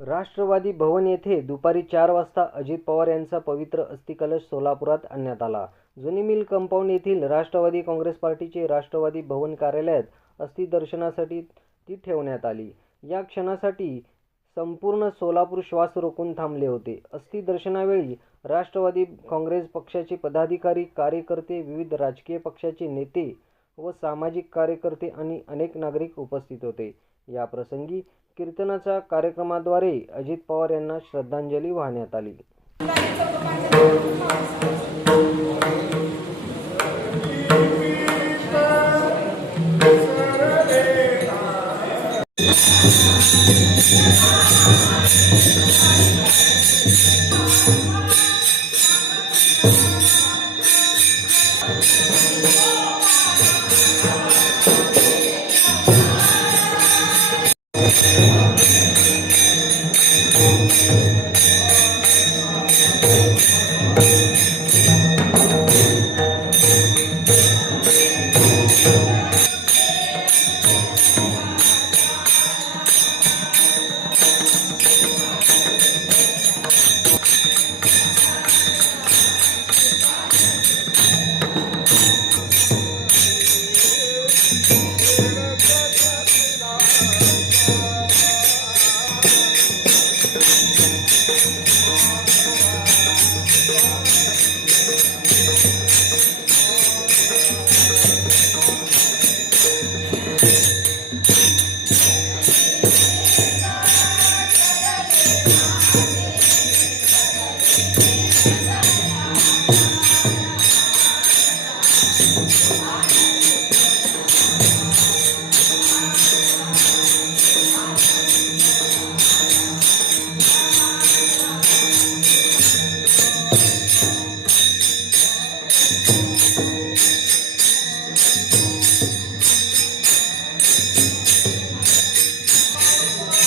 राष्ट्रवादी भवन येथे दुपारी चार वाजता अजित पवार यांचा पवित्र अस्थिकलश सोलापुरात आणण्यात आला. जुनी मिल कंपाऊंड येथील राष्ट्रवादी काँग्रेस पार्टीचे राष्ट्रवादी भवन कार्यालयात अस्थिदर्शनासाठी ती ठेवण्यात आली. या क्षणासाठी संपूर्ण सोलापूर श्वास रोखून थांबले होते. अस्थिदर्शनावेळी राष्ट्रवादी काँग्रेस पक्षाचे पदाधिकारी, कार्यकर्ते, विविध राजकीय पक्षाचे नेते व सामाजिक कार्यकर्ते आणि अनेक नागरिक उपस्थित होते. याप्रसंगी कीर्तनाच्या कार्यक्रमाद्वारे अजित पवार यांना श्रद्धांजली वाहण्यात आली Thank you.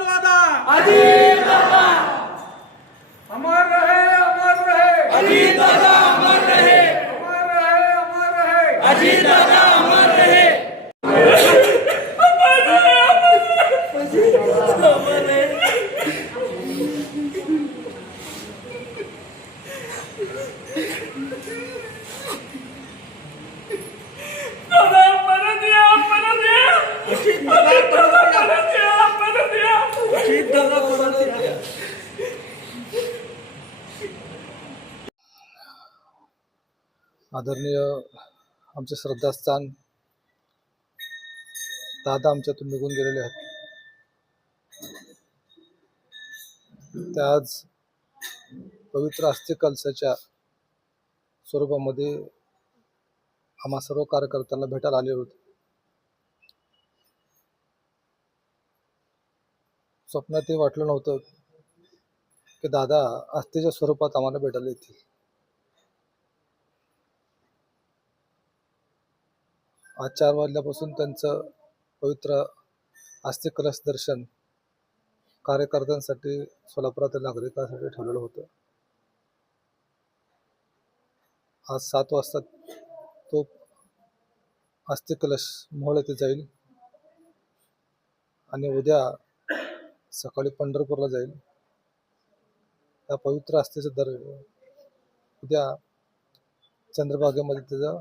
좋아하다. 아직. आदरणीय आमचे श्रद्धास्थान दादा आमच्यातून निघून गेलेले आहेत. त्या आज पवित्र अस्थि कलशाच्या स्वरूपामध्ये आम्हा सर्व कार्यकर्त्यांना भेटायला आले होते. स्वप्नात ते वाटलं नव्हतं की दादा आस्थेच्या स्वरूपात आम्हाला भेटायला येतील. आज चार वाजल्यापासून त्यांचं पवित्र आस्तिक कलश दर्शन कार्यकर्त्यांसाठी सोलापुरातील नागरिकांसाठी ठेवलेलं होतं. आज सात वाजता तो आस्तिक कलश मोहोळ येथे जाईल आणि उद्या सकाळी पंढरपूरला जाईल. त्या पवित्र आस्थेचं दर उद्या चंद्रभागेमध्ये त्याचं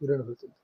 विलीन होतील